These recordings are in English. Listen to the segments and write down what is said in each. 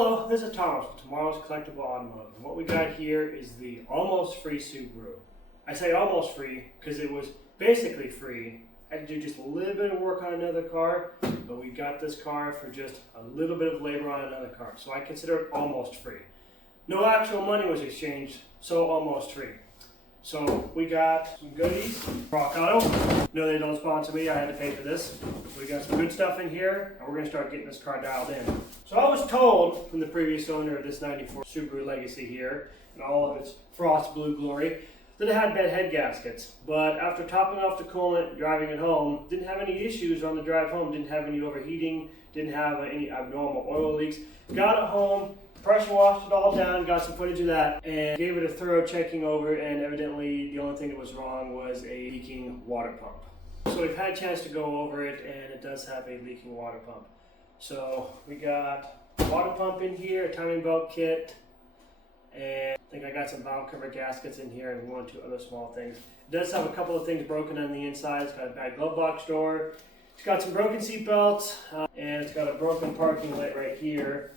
Hello, this is Thomas with Tomorrow's Collectible Automotive, and what we got here is the almost free Subaru. I say almost free because it was basically free. I had to do just a little bit of work on another car, but we got this car for just a little bit of labor on another car, so I consider it almost free. No actual money was exchanged, so almost free. So we got some goodies. Rock Auto. No, they don't sponsor me. I had to pay for this. We got some good stuff in here, and we're going to start getting this car dialed in. So I was told from the previous owner of this 94 Subaru Legacy here, and all of its frost blue glory, that it had bad head gaskets. But after topping off the coolant, driving it home, didn't have any issues on the drive home. Didn't have any overheating. Didn't have any abnormal oil leaks. Got it home. Pressure washed it all down, got some footage of that, and gave it a thorough checking over, and evidently the only thing that was wrong was a leaking water pump. So we've had a chance to go over it, and it does have a leaking water pump. So we got a water pump in here, a timing belt kit, and I think I got some valve cover gaskets in here and one or two other small things. It does have a couple of things broken on the inside. It's got a bad glove box door. It's got some broken seat belts, and it's got a broken parking light right here.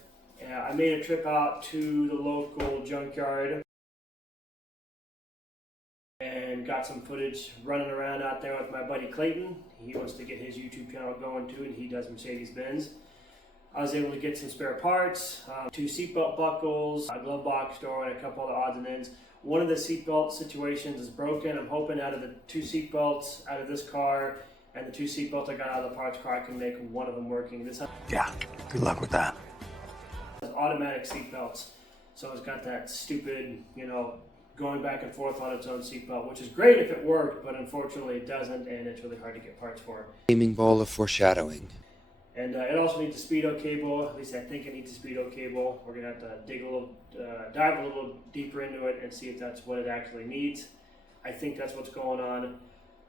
I made a trip out to the local junkyard and got some footage running around out there with my buddy Clayton. He wants to get his YouTube channel going too, and he does Mercedes-Benz. I was able to get some spare parts, 2 seatbelt buckles, a glove box door, and a couple other odds and ends. One of the seatbelt situations is broken. I'm hoping out of the 2 seatbelts out of this car and the 2 seatbelts I got out of the parts car, I can make one of them working. Yeah, good luck with that. Automatic seat belts, so it's got that stupid, going back and forth on its own seat belt, which is great if it worked, but unfortunately it doesn't, and it's really hard to get parts for. Gaming ball of foreshadowing. And it also needs a speedo cable. At least I think it needs a speedo cable. We're gonna have to dive a little deeper into it and see if that's what it actually needs. I think that's what's going on.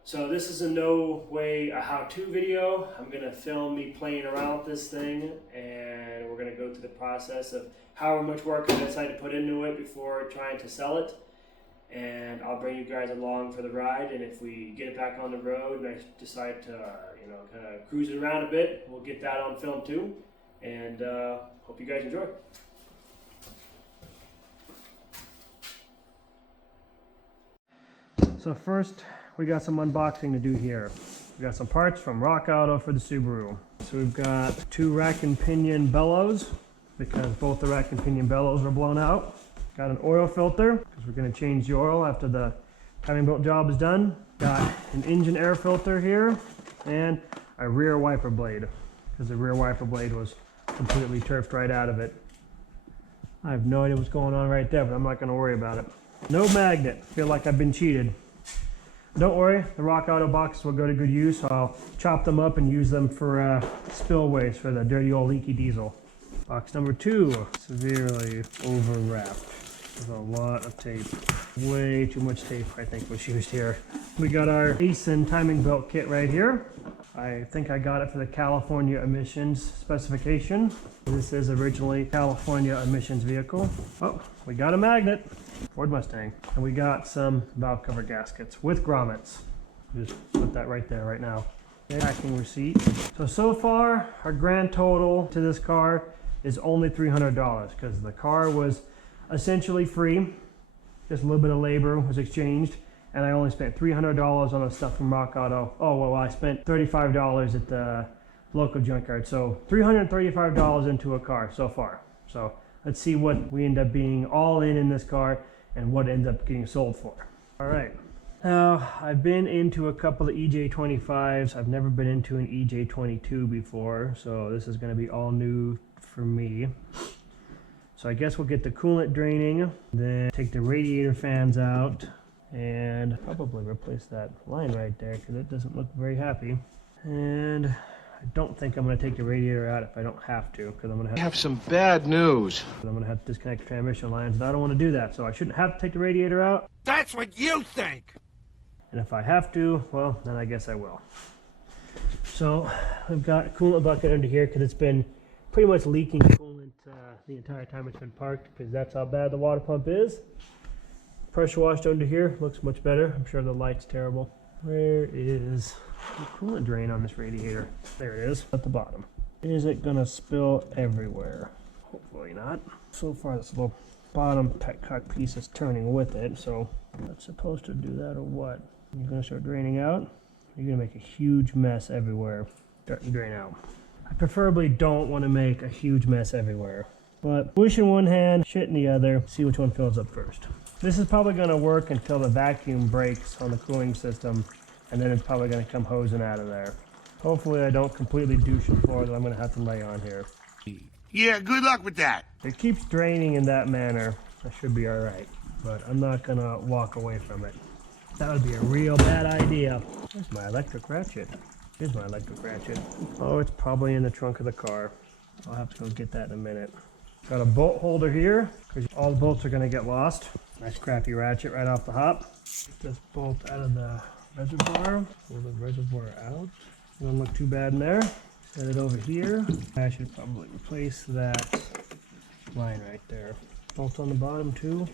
So this is in no way a how-to video. I'm going to film me playing around with this thing, and we're going to go through the process of however much work I decide to put into it before trying to sell it. And I'll bring you guys along for the ride, and if we get it back on the road and I decide to kind of cruise it around a bit, we'll get that on film too. And hope you guys enjoy. So first, we got some unboxing to do here. We got some parts from Rock Auto for the Subaru. So we've got 2 rack and pinion bellows because both the rack and pinion bellows were blown out. Got an oil filter because we're going to change the oil after the timing belt job is done. Got an engine air filter here and a rear wiper blade because the rear wiper blade was completely turfed right out of it. I have no idea what's going on right there, but I'm not going to worry about it. No magnet. Feel like I've been cheated. Don't worry, the Rock Auto boxes will go to good use. I'll chop them up and use them for spillways for the dirty old leaky diesel. Box number 2, severely overwrapped with a lot of tape. Way too much tape, I think, was used here. We got our ASIN timing belt kit right here. I think I got it for the California emissions specification. This is originally California emissions vehicle. Oh, we got a magnet. Ford Mustang. And we got some valve cover gaskets with grommets. Just put that right there right now. Packing receipt. So far, our grand total to this car is only $300 because the car was essentially free. Just a little bit of labor was exchanged. And I only spent $300 on the stuff from Rock Auto. Oh, well, I spent $35 at the local junkyard. So $335 into a car so far. So let's see what we end up being all in this car and what it ends up getting sold for. All right. Now, I've been into a couple of EJ25s. I've never been into an EJ22 before, so this is going to be all new for me. So I guess we'll get the coolant draining, then take the radiator fans out, and probably replace that line right there because it doesn't look very happy. And I don't think I'm going to take the radiator out if I don't have to, because I'm going to have some bad news. I'm going to have to disconnect the transmission lines, and I don't want to do that, so I shouldn't have to take the radiator out. That's what you think! And if I have to, well, then I guess I will. So I've got a coolant bucket under here because it's been pretty much leaking coolant the entire time it's been parked because that's how bad the water pump is. Pressure washed under here, looks much better. I'm sure the light's terrible. Where is the coolant drain on this radiator? There it is, at the bottom. Is it gonna spill everywhere? Hopefully not. So far this little bottom petcock piece is turning with it, so that's supposed to do that or what? You're gonna start draining out. You're gonna make a huge mess everywhere. Starting to drain out. I preferably don't want to make a huge mess everywhere. But wish in one hand, shit in the other, see which one fills up first. This is probably gonna work until the vacuum breaks on the cooling system, and then it's probably gonna come hosing out of there. Hopefully I don't completely douche the floor that I'm gonna have to lay on here. Yeah, good luck with that. It keeps draining in that manner. I should be alright, but I'm not gonna walk away from it. That would be a real bad idea. There's my electric ratchet. Here's my electric ratchet. Oh, it's probably in the trunk of the car. I'll have to go get that in a minute. Got a bolt holder here, because all the bolts are gonna get lost. Nice crappy ratchet right off the hop. Get this bolt out of the reservoir. Pull the reservoir out. Doesn't look too bad in there. Set it over here. I should probably replace that line right there. Bolt on the bottom too.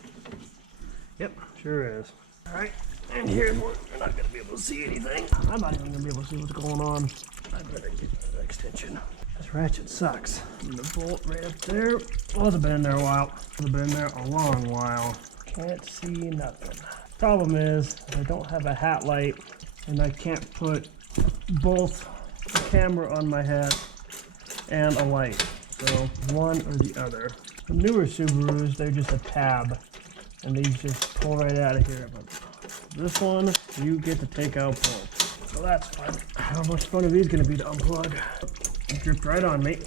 Yep, sure is. Alright, and here's where you're not gonna be able to see anything. I'm not even gonna be able to see what's going on. I better get the extension. This ratchet sucks. And the bolt right up there. Well, it's been in there a while. It's been in there a long while. Can't see nothing. Problem is, I don't have a hat light, and I can't put both a camera on my head and a light. So one or the other. The newer Subarus, they're just a tab, and they just pull right out of here. But this one, you get to take out both. So that's fun. How much fun are these going to be to unplug? It dripped right on me.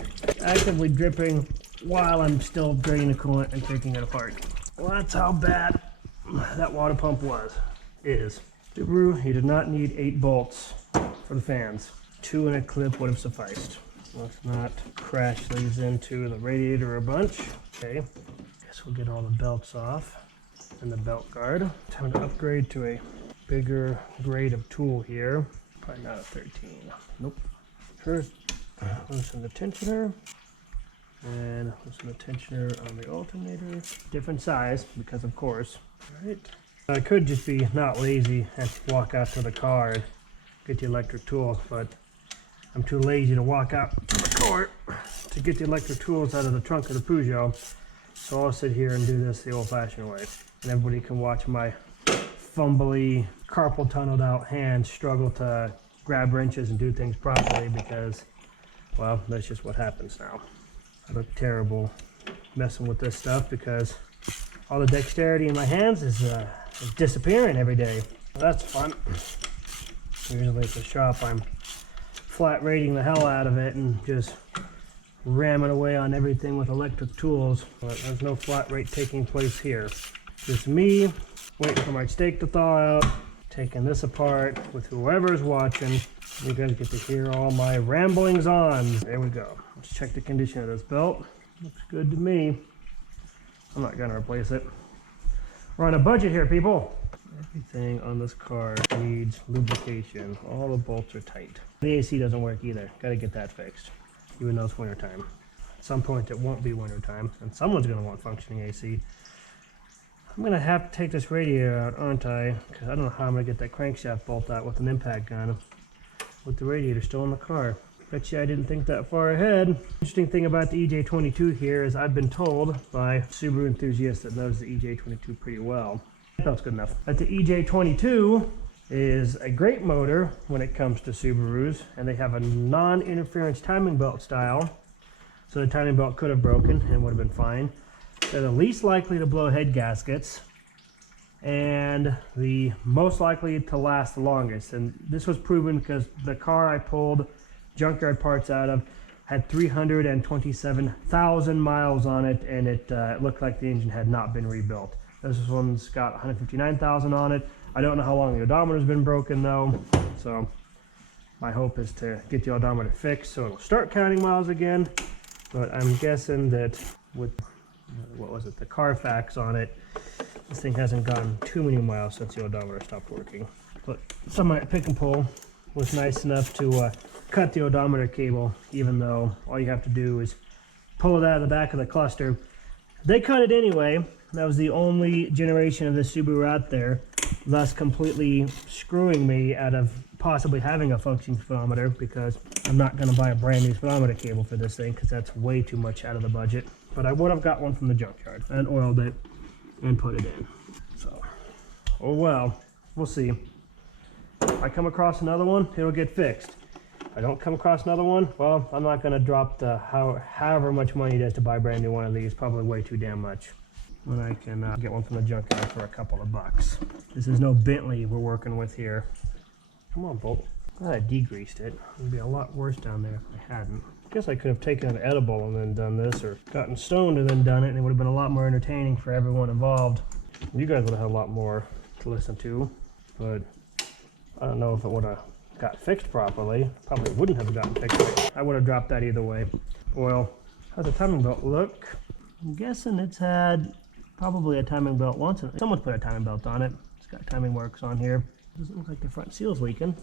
Actively dripping while I'm still draining the coolant and taking it apart. Well, that's how bad that water pump is. Subaru, you did not need 8 bolts for the fans. 2 in a clip would have sufficed. Let's not crash these into the radiator a bunch. Okay, guess we'll get all the belts off and the belt guard. Time to upgrade to a bigger grade of tool here. Probably not a 13. Nope. First, loosen the tensioner. And loosen the tensioner on the alternator. Different size, because of course. Alright. I could just be not lazy and walk out to the car and get the electric tools, but I'm too lazy to walk out to the car to get the electric tools out of the trunk of the Peugeot. So I'll sit here and do this the old-fashioned way. And everybody can watch my fumbly, carpal tunneled out hands struggle to grab wrenches and do things properly because, well, that's just what happens now. I look terrible messing with this stuff because all the dexterity in my hands is disappearing every day. Well, that's fun. Usually at the shop I'm flat rating the hell out of it and just ramming away on everything with electric tools, but there's no flat rate taking place here. Just me waiting for my steak to thaw out, taking this apart with whoever's watching. You guys get to hear all my ramblings on. There we go. Let's check the condition of this belt. Looks good to me. I'm not gonna replace it. We're on a budget here, people. Everything on this car needs lubrication. All the bolts are tight. The AC doesn't work either. Gotta get that fixed, even though it's wintertime. At some point it won't be wintertime, and someone's gonna want functioning AC. I'm gonna have to take this radiator out, aren't I? Because I don't know how I'm gonna get that crankshaft bolt out with an impact gun with the radiator still in the car. Bet you I didn't think that far ahead. Interesting thing about the EJ22 here is I've been told by a Subaru enthusiast that knows the EJ22 pretty well. That's good enough. That the EJ22 is a great motor when it comes to Subarus, and they have a non-interference timing belt style. So the timing belt could have broken and would have been fine. They're the least likely to blow head gaskets and the most likely to last the longest. And this was proven because the car I pulled junkyard parts out of had 327,000 miles on it, and it looked like the engine had not been rebuilt. This one's got 159,000 on it. I don't know how long the odometer's been broken though, so my hope is to get the odometer fixed so it'll start counting miles again. But I'm guessing that with the Carfax on it, this thing hasn't gotten too many miles since the odometer stopped working. But somebody at Pick and Pull was nice enough to cut the odometer cable, even though all you have to do is pull it out of the back of the cluster. They cut it anyway. That was the only generation of this Subaru out there, thus completely screwing me out of possibly having a functioning speedometer, because I'm not going to buy a brand new speedometer cable for this thing because that's way too much out of the budget. but I would have got one from the junkyard and oiled it and put it in. So, oh well, we'll see. If I come across another one, it'll get fixed. If I don't come across another one, well, I'm not going to drop the however much money it is to buy a brand new one of these. Probably way too damn much. When I can get one from the junkyard for a couple of bucks. This is no Bentley we're working with here. Come on, Bolt. Glad I degreased it. It would be a lot worse down there if I hadn't. I guess I could have taken an edible and then done this, or gotten stoned and then done it, and it would have been a lot more entertaining for everyone involved. You guys would have had a lot more to listen to, but I don't know if it would have got fixed properly. Probably wouldn't have gotten fixed. I would have dropped that either way. Oil. How's the timing belt look? I'm guessing it's had probably a timing belt once. Someone's put a timing belt on it. It's got timing marks on here. Doesn't look like the front seal's leaking.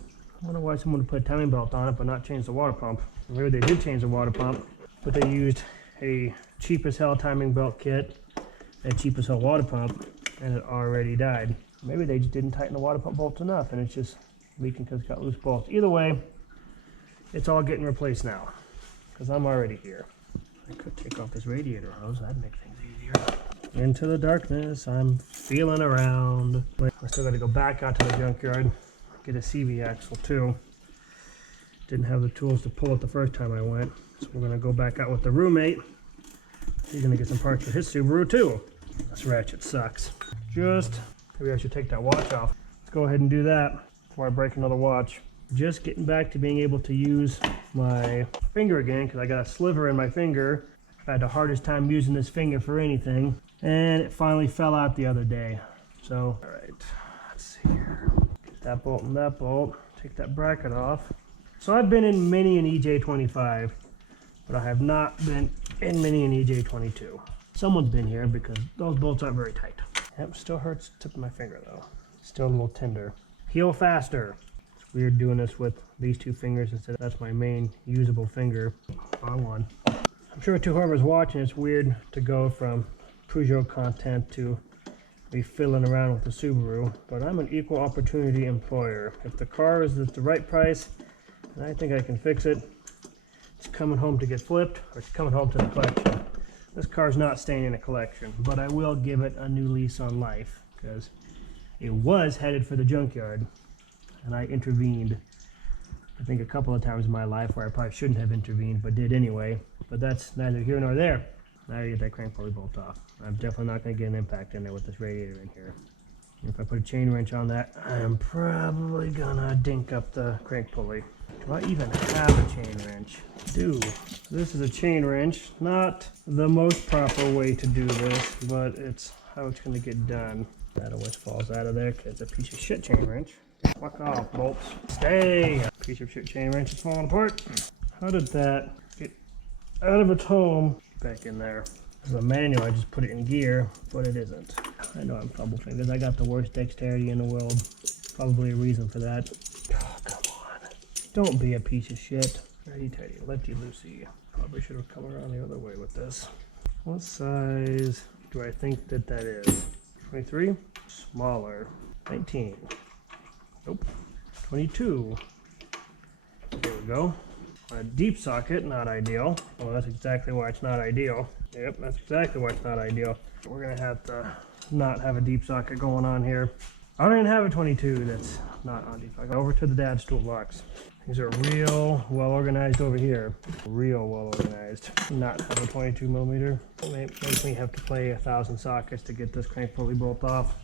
I wonder why someone would put a timing belt on it but not change the water pump. Maybe they did change the water pump, but they used a cheap as hell timing belt kit, a cheap as hell water pump, and it already died. Maybe they just didn't tighten the water pump bolts enough and it's just leaking because it's got loose bolts. Either way, it's all getting replaced now because I'm already here. I could take off this radiator hose. That'd make things easier. Into the darkness, I'm feeling around. I still got to go back out to the junkyard, get a CV axle too. Didn't have the tools to pull it the first time I went, so we're going to go back out with the roommate. He's going to get some parts for his Subaru too. This ratchet sucks. Maybe I should take that watch off. Let's go ahead and do that before I break another watch. Just getting back to being able to use my finger again because I got a sliver in my finger. I've had the hardest time using this finger for anything, and it finally fell out the other day. So, all right, let's see here. Get that bolt and that bolt. Take that bracket off. So I've been in Mini and EJ25, but I have not been in Mini and EJ22. Someone's been here because those bolts aren't very tight. Yep, still hurts the tip of my finger though. Still a little tender. Heal faster. It's weird doing this with these two fingers instead. That's my main usable finger. Wrong one. I'm sure to whoever's watching, it's weird to go from Peugeot content to be fiddling around with the Subaru, but I'm an equal opportunity employer. If the car is at the right price, and I think I can fix it, it's coming home to get flipped, or it's coming home to the collection. This car's not staying in a collection, but I will give it a new lease on life, because it was headed for the junkyard, and I intervened, I think a couple of times in my life where I probably shouldn't have intervened, but did anyway. But that's neither here nor there. Now I get that crank pulley bolt off. I'm definitely not going to get an impact in there with this radiator in here. If I put a chain wrench on that, I'm probably gonna dink up the crank pulley. Do I even have a chain wrench? I do. This is a chain wrench. Not the most proper way to do this, but it's how it's gonna get done. That always falls out of there because it's a piece of shit chain wrench. Fuck off, bolts. Stay! Piece of shit chain wrench is falling apart. How did that get out of its home? Back in there. This is a manual, I just put it in gear, but it isn't. I know I'm trouble fingers. I got the worst dexterity in the world. Probably a reason for that. Oh, come on. Don't be a piece of shit. Righty tighty, lefty loosey. Probably should have come around the other way with this. What size do I think that is? 23? Smaller. 19. Nope. 22. There we go. A deep socket, not ideal. Well, that's exactly why it's not ideal. Yep, that's exactly why it's not ideal. We're gonna have to not have a deep socket going on here. I don't even have a 22 that's not on deep socket. Over to the dad's toolbox. These are real well organized over here. Real well organized. Not have a 22 millimeter. Makes me have to play 1,000 sockets to get this crank pulley bolt off.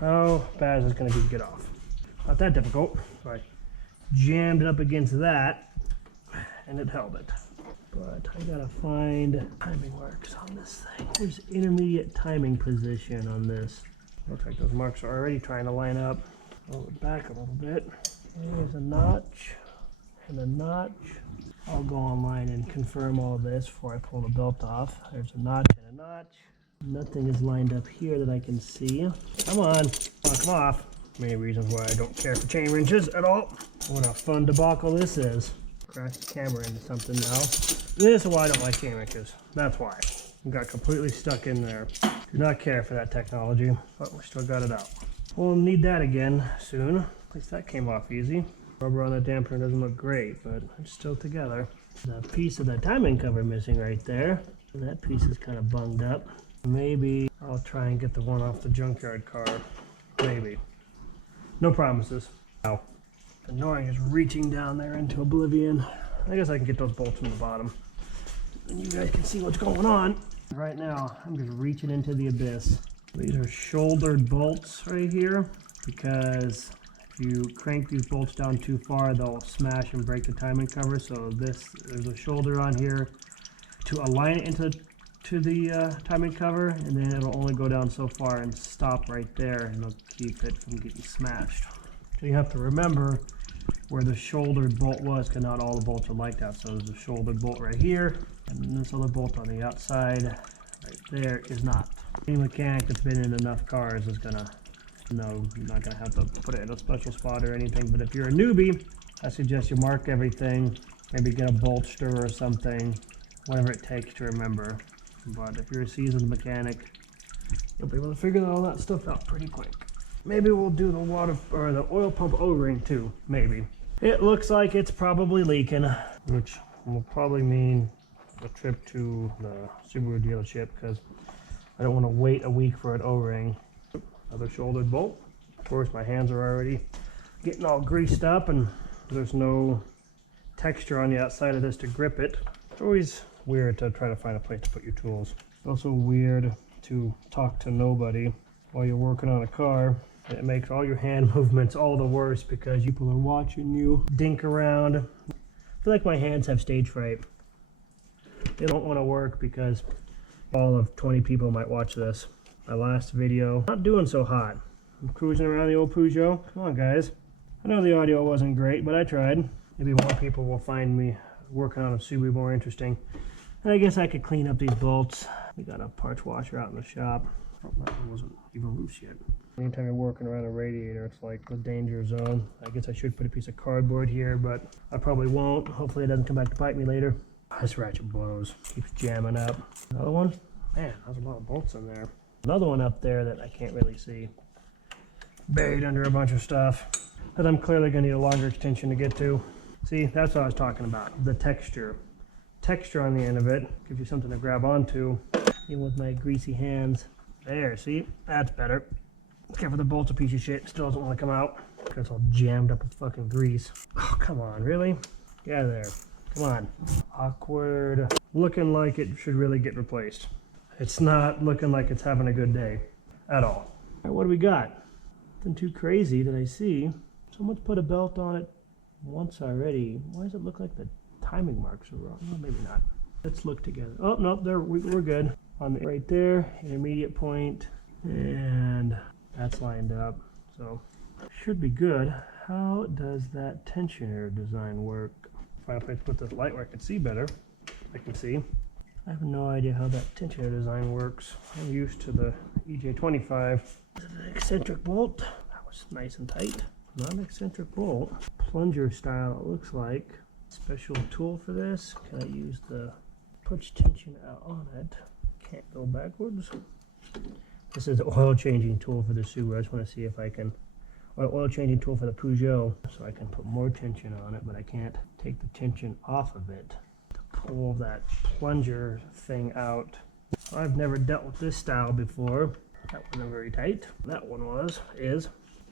How bad is this gonna be to get off? Not that difficult. So I jammed it up against that and it held it. But I gotta find timing marks on this thing. There's intermediate timing position on this. Looks like those marks are already trying to line up. Roll it back a little bit. There's a notch and a notch. I'll go online and confirm all of this before I pull the belt off. There's a notch and a notch. Nothing is lined up here that I can see. Come on, come off. Many reasons why I don't care for chain wrenches at all. What a fun debacle this is. Crash the camera into something now. This is why I don't like chain wrenches. That's why. I got completely stuck in there. Do not care for that technology, but we still got it out. We'll need that again soon. At least that came off easy. Rubber on the dampener doesn't look great, but it's still together. There's a piece of the timing cover missing right there. And that piece is kind of bunged up. Maybe I'll try and get the one off the junkyard car. Maybe. No promises. Ow. Annoying is reaching down there into oblivion. I guess I can get those bolts from the bottom. And you guys can see what's going on. Right now, I'm just reaching into the abyss. These are shouldered bolts right here, because if you crank these bolts down too far, they'll smash and break the timing cover. So there's a shoulder on here to align it into the timing cover, and then it'll only go down so far and stop right there, and it'll keep it from getting smashed. So you have to remember where the shouldered bolt was, because not all the bolts are like that. So there's a shouldered bolt right here, and then this other bolt on the outside right there is not. Any mechanic that's been in enough cars is gonna know you're not gonna have to put it in a special spot or anything. But if you're a newbie, I suggest you mark everything, maybe get a bolt stir or something, whatever it takes to remember. But if you're a seasoned mechanic, you'll be able to figure all that stuff out pretty quick. Maybe we'll do the water or the oil pump O-ring too, maybe. It looks like it's probably leaking, which will probably mean a trip to the Subaru dealership, because I don't want to wait a week for an O-ring. Another shouldered bolt. Of course, my hands are already getting all greased up, and there's no texture on the outside of this to grip it. It's always weird to try to find a place to put your tools. It's also weird to talk to nobody while you're working on a car. It makes all your hand movements all the worse because people are watching you dink around. I feel like my hands have stage fright. They don't want to work because all of 20 people might watch this. My last video, not doing so hot. I'm cruising around the old Peugeot. Come on, guys. I know the audio wasn't great, but I tried. Maybe more people will find me working on a Subaru more interesting. And I guess I could clean up these bolts. We got a parts washer out in the shop. Oh, that one wasn't even loose yet. Anytime you're working around a radiator, it's like the danger zone. I guess I should put a piece of cardboard here, but I probably won't. Hopefully it doesn't come back to bite me later. This ratchet blows. Keeps jamming up. Another one? Man, there's a lot of bolts in there. Another one up there that I can't really see. Buried under a bunch of stuff that I'm clearly going to need a longer extension to get to. See, that's what I was talking about. The texture. Texture on the end of it gives you something to grab onto. Even with my greasy hands. There, see? That's better. Careful, the bolt's a piece of shit. Still doesn't want to come out because it's all jammed up with fucking grease. Oh, come on, really? Get out of there. Come on. Awkward. Looking like it should really get replaced. It's not looking like it's having a good day at all. All right, what do we got? Nothing too crazy that I see. Someone's put a belt on it once already. Why does it look like the timing marks are wrong? Well, maybe not. Let's look together. Oh, no, we're good. On the right there, intermediate point, and that's lined up. So, should be good. How does that tensioner design work? Find a place to put this light where I can see better. I can see. I have no idea how that tensioner design works. I'm used to the EJ25. Is it an eccentric bolt? That was nice and tight. Not an eccentric bolt. Plunger style, it looks like. Special tool for this. Can I use the push tension out on it? Can't go backwards. This is the oil changing tool for the Subaru. I just want to see if I can, or oil changing tool for the Peugeot, so I can put more tension on it, but I can't take the tension off of it to pull that plunger thing out. I've never dealt with this style before. That wasn't very tight. That one is.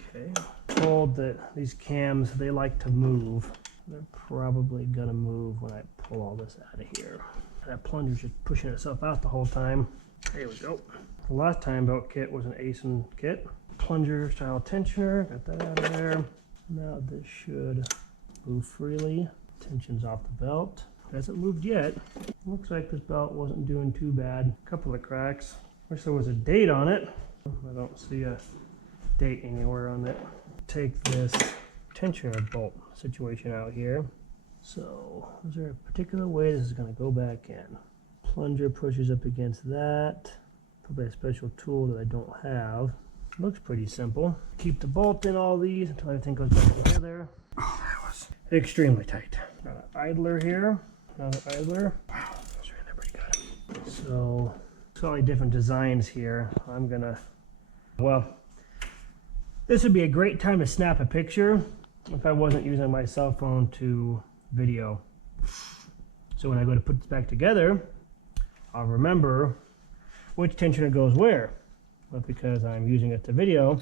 Okay. Told that these cams, they like to move. They're probably gonna move when I pull all this out of here. That plunger's just pushing itself out the whole time. There we go. The last time belt kit was an ASIN kit. Plunger style tensioner, got that out of there. Now this should move freely. Tension's off the belt. Hasn't moved yet. Looks like this belt wasn't doing too bad. A couple of cracks. Wish there was a date on it. I don't see a date anywhere on it. Take this tensioner bolt situation out here. So, is there a particular way this is going to go back in? Plunger pushes up against that. Probably a special tool that I don't have. Looks pretty simple. Keep the bolt in all these until everything goes back together. Oh, that was extremely tight. Got an idler here. Another idler. Wow, those are in there pretty good. So, all the different designs here. I'm gonna, well, this would be a great time to snap a picture if I wasn't using my cell phone to video. So when I go to put this back together, I'll remember which tensioner goes where. But because I'm using it to video,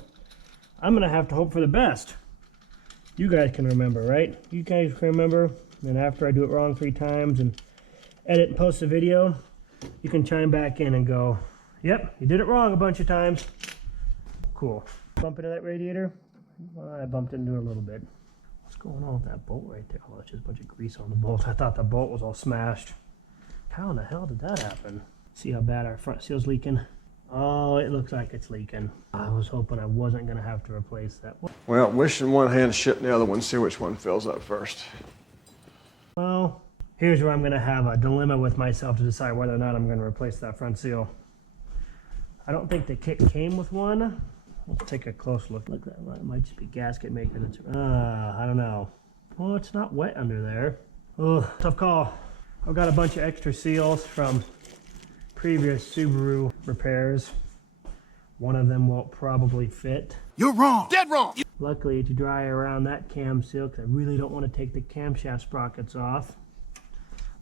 I'm gonna have to hope for the best. You guys can remember, right? You guys can remember, and after I do it wrong 3 times and edit and post the video, you can chime back in and go, yep, you did it wrong a bunch of times. Cool. Bump into that radiator? Well, I bumped into it a little bit. What's going on with that bolt right there? Oh, it's just a bunch of grease on the bolt. I thought the bolt was all smashed. How in the hell did that happen? See how bad our front seal's leaking? Oh, it looks like it's leaking. I was hoping I wasn't gonna have to replace that. Well, wishing one hand, shit in the other one, see which one fills up first. Well, here's where I'm gonna have a dilemma with myself to decide whether or not I'm gonna replace that front seal. I don't think the kit came with one. Let's take a close look. Look, that it might just be gasket maker that's, I don't know. Well, it's not wet under there. Oh, tough call. I've got a bunch of extra seals from previous Subaru repairs. One of them won't probably fit. You're wrong. Dead wrong. Luckily, to dry around that cam seal, because I really don't want to take the camshaft sprockets off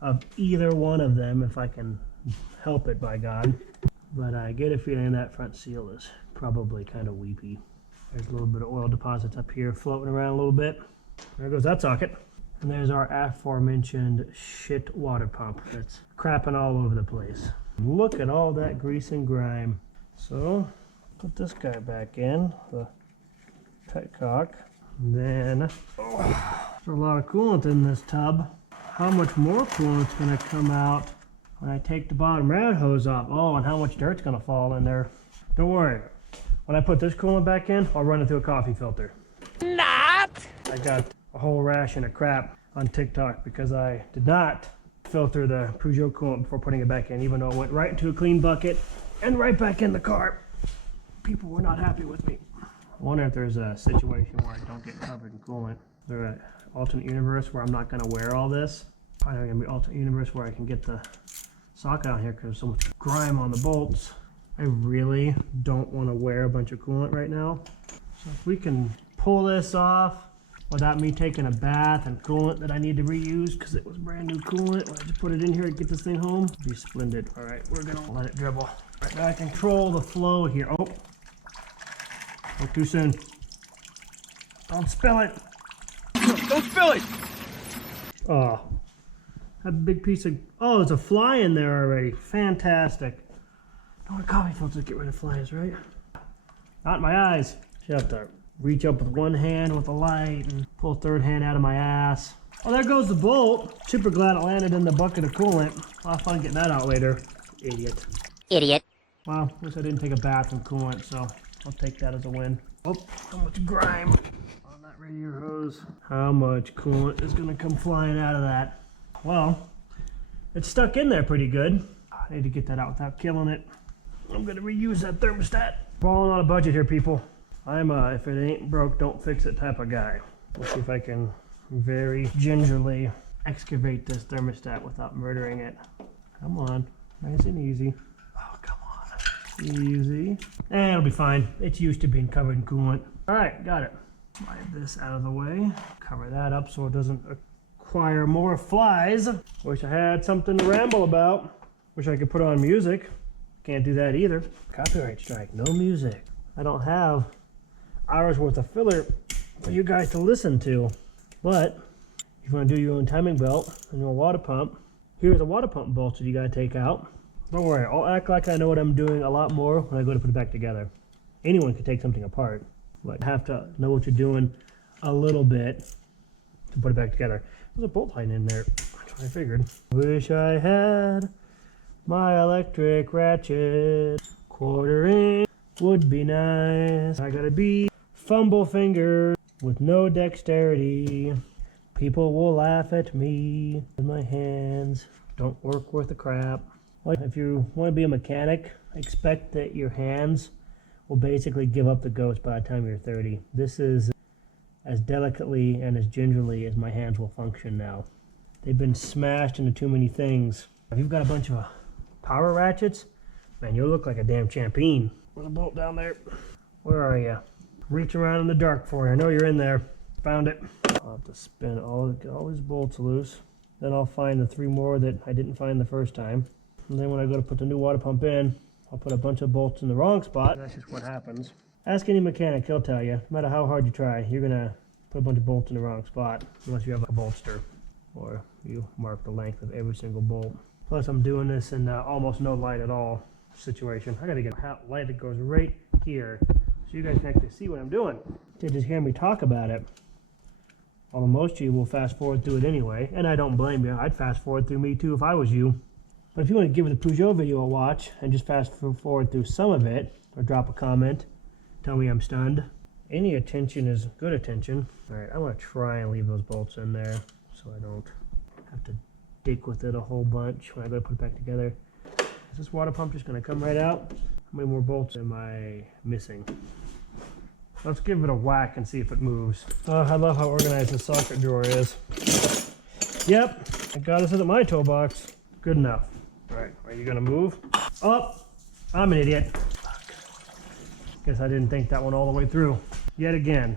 of either one of them if I can help it, by God. But I get a feeling that front seal is probably kind of weepy. There's a little bit of oil deposits up here floating around a little bit. There goes that socket. And there's our aforementioned shit water pump that's crapping all over the place. Look at all that grease and grime. So, put this guy back in, the tight cock. And then, there's a lot of coolant in this tub. How much more coolant's gonna come out when I take the bottom rad hose off? Oh, and how much dirt's gonna fall in there. Don't worry. When I put this coolant back in, I'll run it through a coffee filter. Not! I got a whole ration of crap on TikTok because I did not filter the Peugeot coolant before putting it back in, even though it went right into a clean bucket and right back in the car. People were not happy with me. I wonder if there's a situation where I don't get covered in coolant. Is there an alternate universe where I'm not going to wear all this? Probably going to be an alternate universe where I can get the socket out here because there's so much grime on the bolts. I really don't want to wear a bunch of coolant right now. So if we can pull this off without me taking a bath and coolant that I need to reuse because it was brand new coolant when I just put it in here to get this thing home, it'd be splendid. All right, we're gonna let it dribble. All right, now I control the flow here. Oh, spoke too soon. Don't spill it. Don't spill it. Oh, that big piece of, oh, there's a fly in there already. Fantastic. Don't want a coffee filter to get rid of flies, right? Not in my eyes. You have to reach up with one hand with the light and pull a third hand out of my ass. Oh, there goes the bolt. Super glad it landed in the bucket of coolant. I'll have fun getting that out later. Idiot. Idiot. Well, at least I didn't take a bath in coolant, so I'll take that as a win. Oh, how much grime on that radiator hose. How much coolant is gonna come flying out of that? Well, it's stuck in there pretty good. I need to get that out without killing it. I'm gonna reuse that thermostat. Falling on a budget here, people. I'm a if it ain't broke, don't fix it type of guy. Let's see if I can very gingerly excavate this thermostat without murdering it. Come on, nice and easy. Oh, come on, easy. And it'll be fine. It's used to being covered in coolant. All right, got it. Slide this out of the way. Cover that up so it doesn't acquire more flies. Wish I had something to ramble about. Wish I could put on music. Can't do that either. Copyright strike, no music. I don't have hours worth of filler for you guys to listen to. But if you want to do your own timing belt and your water pump, here's a water pump bolts that you gotta take out. Don't worry, I'll act like I know what I'm doing a lot more when I go to put it back together. Anyone can take something apart, but you have to know what you're doing a little bit to put it back together. There's a bolt line in there. That's what I figured. Wish I had my electric ratchet. Quartering would be nice. I gotta be fumble finger with no dexterity. People will laugh at me. My hands don't work worth a crap. Like if you want to be a mechanic, expect that your hands will basically give up the ghost by the time you're 30. This is as delicately and as gingerly as my hands will function now. They've been smashed into too many things. If you've got a bunch of power ratchets, man, you'll look like a damn champion. There's a bolt down there. Where are you? Reach around in the dark for you. I know you're in there. Found it. I'll have to spin all these bolts loose. Then I'll find the 3 more that I didn't find the first time. And then when I go to put the new water pump in, I'll put a bunch of bolts in the wrong spot. That's just what happens. Ask any mechanic, he'll tell you. No matter how hard you try, you're gonna put a bunch of bolts in the wrong spot, unless you have a bolster, or you mark the length of every single bolt. Plus I'm doing this in almost no light at all situation. I gotta get a light that goes right here, so you guys can actually see what I'm doing. They just hear me talk about it. Although most of you will fast forward through it anyway, and I don't blame you. I'd fast forward through me too if I was you. But if you want to give the Peugeot video a watch and just fast forward through some of it, or drop a comment, tell me I'm stunned. Any attention is good attention. All right, I'm gonna try and leave those bolts in there so I don't have to dig with it a whole bunch when I go to put it back together. Is this water pump just gonna come right out? How many more bolts am I missing? Let's give it a whack and see if it moves. Oh, I love how organized the socket drawer is. Yep, I got this into my toolbox. Good enough. All right, are you gonna move? Oh, I'm an idiot. Guess I didn't think that one all the way through. Yet again,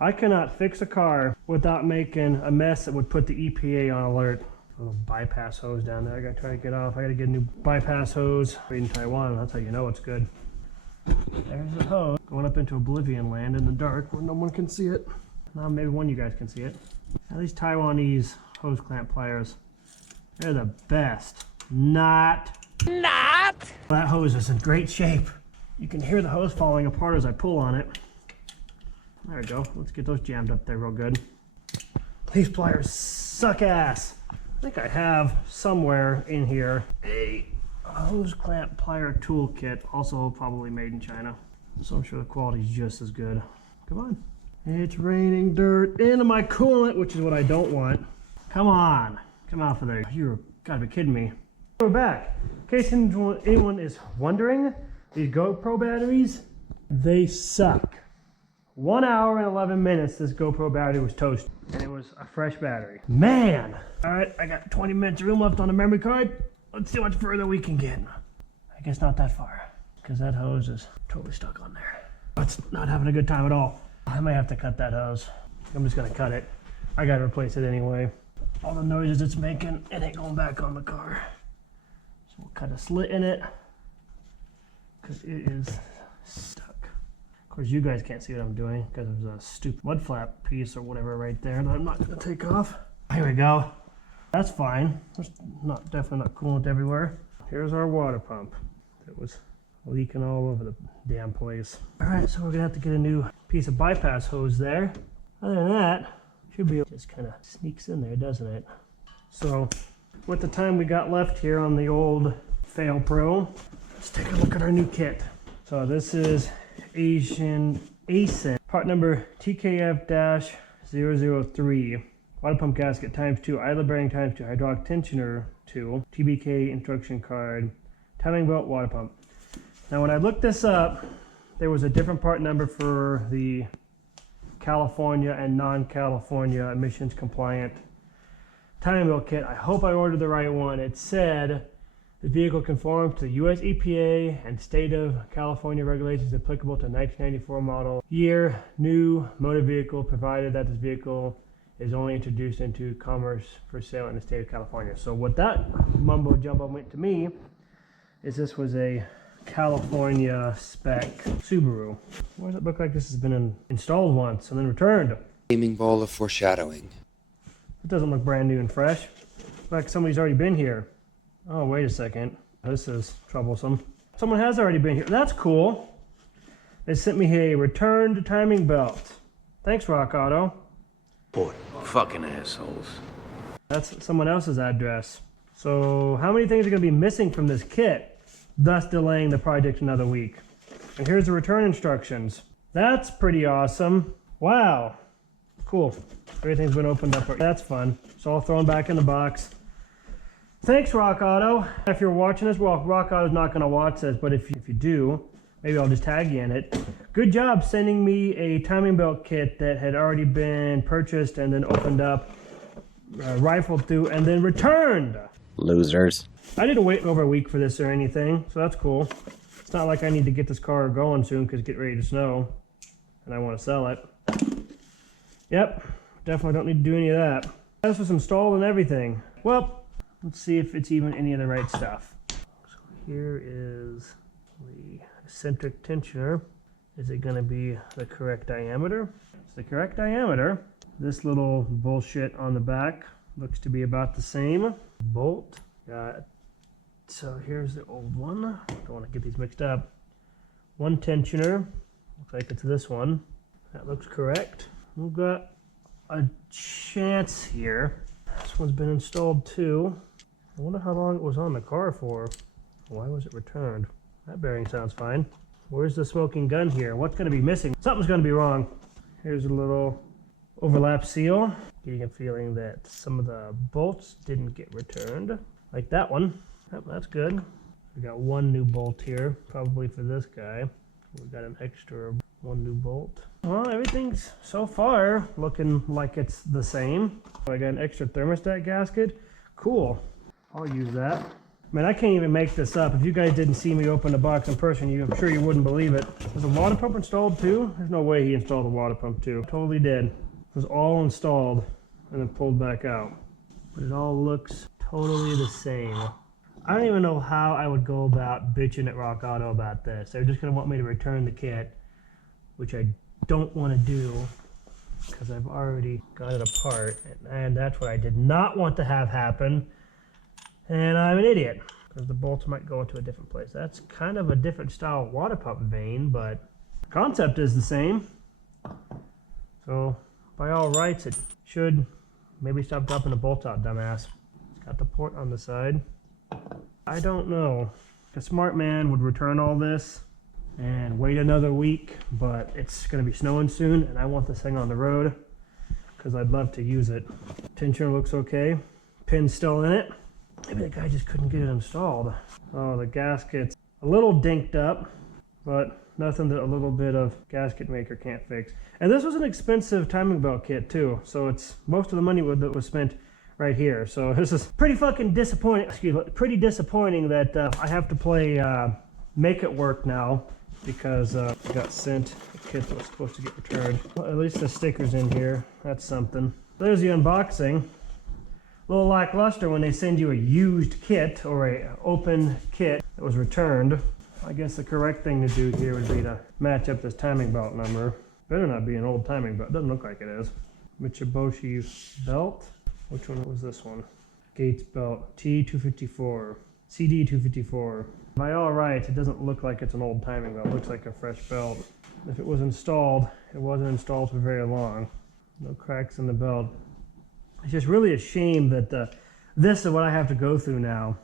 I cannot fix a car without making a mess that would put the EPA on alert. A little bypass hose down there. I gotta try to get off. I gotta get a new bypass hose. Made in Taiwan, that's how you know it's good. There's the hose going up into oblivion land in the dark where no one can see it. Now maybe one of you guys can see it. Now these Taiwanese hose clamp pliers, they're the best. Not. That hose is in great shape. You can hear the hose falling apart as I pull on it. There we go. Let's get those jammed up there real good. These pliers suck ass. I think I have somewhere in here a hose clamp plier toolkit, also probably made in China. So I'm sure the quality's just as good. Come on. It's raining dirt into my coolant, which is what I don't want. Come on. Come off of there. You gotta be kidding me. We're back. In case anyone is wondering, these GoPro batteries, they suck. 1 hour and 11 minutes this GoPro battery was toasted, and it was a fresh battery. Man! All right, I got 20 minutes of room left on the memory card. Let's see how much further we can get. I guess not that far, because that hose is totally stuck on there. It's not having a good time at all. I might have to cut that hose. I'm just gonna cut it. I gotta replace it anyway. All the noises it's making, it ain't going back on the car. So we'll cut a slit in it, because it is stuck. Of course, you guys can't see what I'm doing because there's a stupid mud flap piece or whatever right there that I'm not going to take off. Here we go. That's fine. There's definitely not coolant everywhere. Here's our water pump that was leaking all over the damn place. All right, so we're going to have to get a new piece of bypass hose there. Other than that, should be just kind of sneaks in there, doesn't it? So with the time we got left here on the old Fail Pro, let's take a look at our new kit. So this is ASIN part number TKF-003, water pump gasket ×2, idler bearing ×2, hydraulic tensioner 2, TBK instruction card, timing belt, water pump. Now when I looked this up, there was a different part number for the California and non-California emissions compliant timing belt kit. I hope I ordered the right one. It said the vehicle conforms to the U.S. EPA and state of California regulations applicable to 1994 model year new motor vehicle, provided that this vehicle is only introduced into commerce for sale in the state of California. So what that mumbo jumbo meant to me is this was a California spec Subaru. Why does it look like this has been installed once and then returned? Gaming ball of foreshadowing. It doesn't look brand new and fresh. Like somebody's already been here. Oh, wait a second. This is troublesome. Someone has already been here. That's cool. They sent me a returned timing belt. Thanks, Rock Auto. Boy, fucking assholes. That's someone else's address. So how many things are going to be missing from this kit, thus delaying the project another week? And here's the return instructions. That's pretty awesome. Wow. Cool. Everything's been opened up. That's fun. It's all thrown back in the box. Thanks, Rock Auto. If you're watching this, well, Rock Auto's not going to watch this, but if you do, maybe I'll just tag you in it. Good job sending me a timing belt kit that had already been purchased and then opened up, rifled through, and then returned. Losers. I didn't wait over a week for this or anything, so that's cool. It's not like I need to get this car going soon because it's getting ready to snow, and I want to sell it. Yep, definitely don't need to do any of that. This was installed and everything. Well, let's see if it's even any of the right stuff. here is the eccentric tensioner. Is it going to be the correct diameter? It's the correct diameter. This little bullshit on the back looks to be about the same. Bolt. So here's the old one. Don't want to get these mixed up. One tensioner. Looks like it's this one. That looks correct. We've got a chance here. This one's been installed too. I wonder how long it was on the car for. Why was it returned? That bearing sounds fine. Where's the smoking gun here? What's going to be missing? Something's going to be wrong. Here's a little overlap seal. Getting a feeling that some of the bolts didn't get returned. Like that one. Yep, that's good. We got one new bolt here, probably for this guy. We got an extra one new bolt. Well, everything's so far looking like it's the same. I got an extra thermostat gasket. Cool. I'll use that. Man, I can't even make this up. If you guys didn't see me open the box in person, I'm sure you wouldn't believe it. Was the water pump installed too? There's no way he installed the water pump too. Totally did. It was all installed and then pulled back out. But it all looks totally the same. I don't even know how I would go about bitching at Rock Auto about this. They're just going to want me to return the kit, which I don't want to do because I've already got it apart. And that's what I did not want to have happen. And I'm an idiot because the bolts might go into a different place. That's kind of a different style water pump vane, but the concept is the same. So by all rights, it should maybe stop dropping the bolts out, dumbass. It's got the port on the side. I don't know. A smart man would return all this and wait another week, but it's going to be snowing soon, and I want this thing on the road because I'd love to use it. Tensioner looks okay. Pin's still in it. Maybe the guy just couldn't get it installed. Oh, the gasket's a little dinked up, but nothing that a little bit of gasket maker can't fix. And this was an expensive timing belt kit too, so it's most of the money that was spent right here. So this is pretty fucking disappointing. Pretty disappointing that I have to play Make It Work now because I got sent a kit that was supposed to get returned. Well, at least the sticker's in here. That's something. There's the unboxing. A little lackluster when they send you a used kit or a open kit that was returned. I guess the correct thing to do here would be to match up this timing belt number. Better not be an old timing belt. Doesn't look like it is. Mitsubishi belt. Which one was this one? Gates belt T254, CD254. By all rights, it doesn't look like it's an old timing belt. It looks like a fresh belt. If it was installed, it wasn't installed for very long. No cracks in the belt. It's just really a shame that this is what I have to go through now.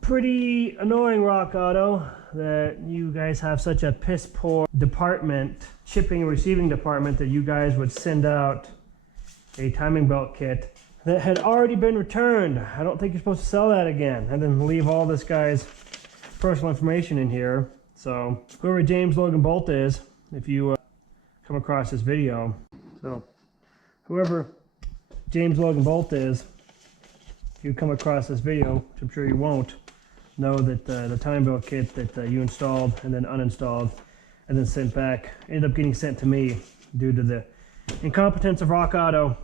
Pretty annoying, Rock Auto, that you guys have such a piss poor department, shipping and receiving department, that you guys would send out a timing belt kit that had already been returned. I don't think you're supposed to sell that again, and then leave all this guy's personal information in here. So whoever James Logan Bolt is, if you come across this video, so whoever James Logan Bolt is, if you come across this video, which I'm sure you won't, know that the time belt kit that you installed and then uninstalled and then sent back ended up getting sent to me due to the incompetence of Rock Auto.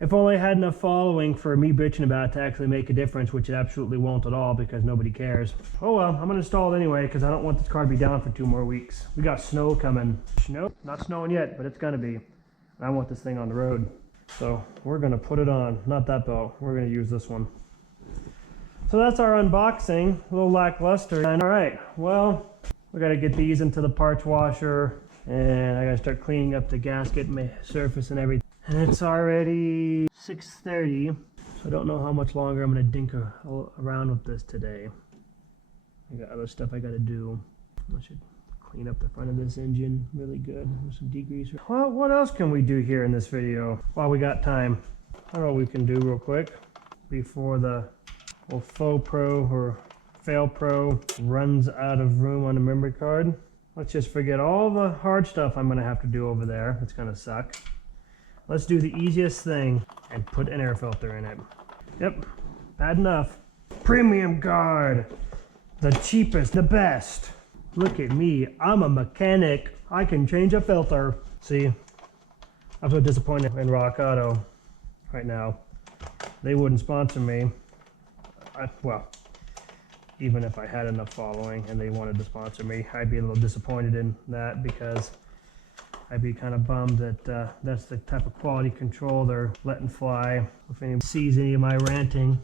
If only I had enough following for me bitching about it to actually make a difference, which it absolutely won't at all because nobody cares. Oh well, I'm gonna install it anyway because I don't want this car to be down for 2 more weeks. We got snow coming. Snow? Not snowing yet, but it's gonna be. I want this thing on the road. So we're gonna put it on, not that belt, we're gonna use this one. So that's our unboxing, a little lackluster. And all right, well, we gotta get these into the parts washer and I gotta start cleaning up the gasket, surface and everything. And it's already 6:30, so I don't know how much longer I'm gonna dink around with this today. I got other stuff I gotta do. I should clean up the front of this engine really good with some degreaser. Well, what else can we do here in this video while we got time? I don't know what we can do real quick before the old faux pro or fail pro runs out of room on the memory card. Let's just forget all the hard stuff I'm gonna have to do over there. It's gonna suck. Let's do the easiest thing and put an air filter in it. Yep, bad enough. Premium guard, the cheapest, the best. Look at me, I'm a mechanic. I can change a filter. See, I'm so disappointed in Rock Auto right now. They wouldn't sponsor me. Well, even if I had enough following and they wanted to sponsor me. I'd be a little disappointed in that because I'd be kind of bummed that that's the type of quality control they're letting fly. If anyone sees any of my ranting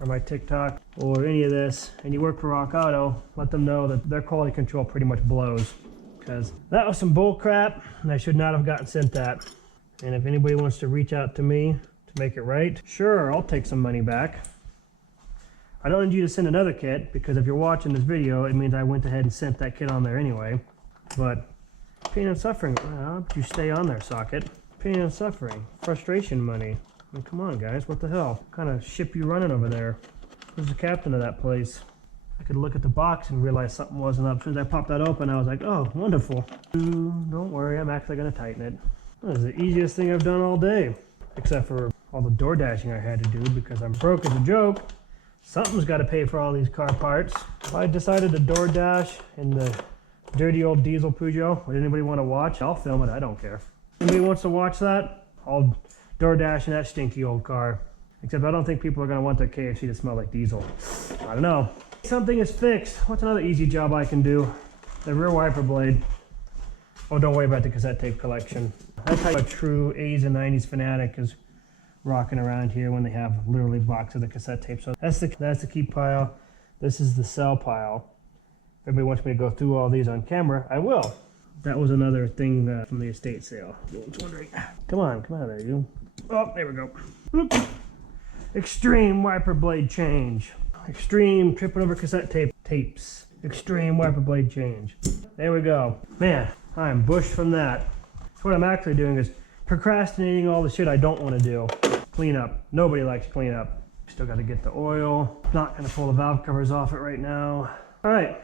or my TikTok or any of this and you work for Rock Auto, let them know that their quality control pretty much blows, because that was some bull crap and I should not have gotten sent that. And if anybody wants to reach out to me to make it right, sure, I'll take some money back. I don't need you to send another kit, because if you're watching this video, it means I went ahead and sent that kit on there anyway. But pain and suffering, well, you stay on there, socket. Pain and suffering, frustration money. I mean, come on, guys, what the hell? What kind of ship you running over there? Who's the captain of that place? I could look at the box and realize something wasn't up. As soon as I popped that open, I was like, oh, wonderful. Don't worry, I'm actually gonna tighten it. That was the easiest thing I've done all day, except for all the door dashing I had to do because I'm broke as a joke. Something's got to pay for all these car parts. If I decided to door dash in the dirty old diesel Peugeot, would anybody want to watch? I'll film it, I don't care. Anybody wants to watch that? I'll door dash in that stinky old car. Except I don't think people are going to want their KFC to smell like diesel. I don't know. Something is fixed. What's another easy job I can do? The rear wiper blade. Oh, don't worry about the cassette tape collection. That's how a true 80s and 90s fanatic is rocking around here when they have literally boxes of the cassette tape. So that's the key pile. This is the cell pile. If everybody wants me to go through all these on camera, I will. That was another thing from the estate sale. No one's wondering. Come on there, you. Oh, there we go. Oop. Extreme wiper blade change. Extreme tripping over cassette tapes. Extreme wiper blade change. There we go. Man, I'm bushed from that. So what I'm actually doing is procrastinating all the shit I don't want to do. Clean up. Nobody likes clean up. Still got to get the oil. Not going to pull the valve covers off it right now. All right.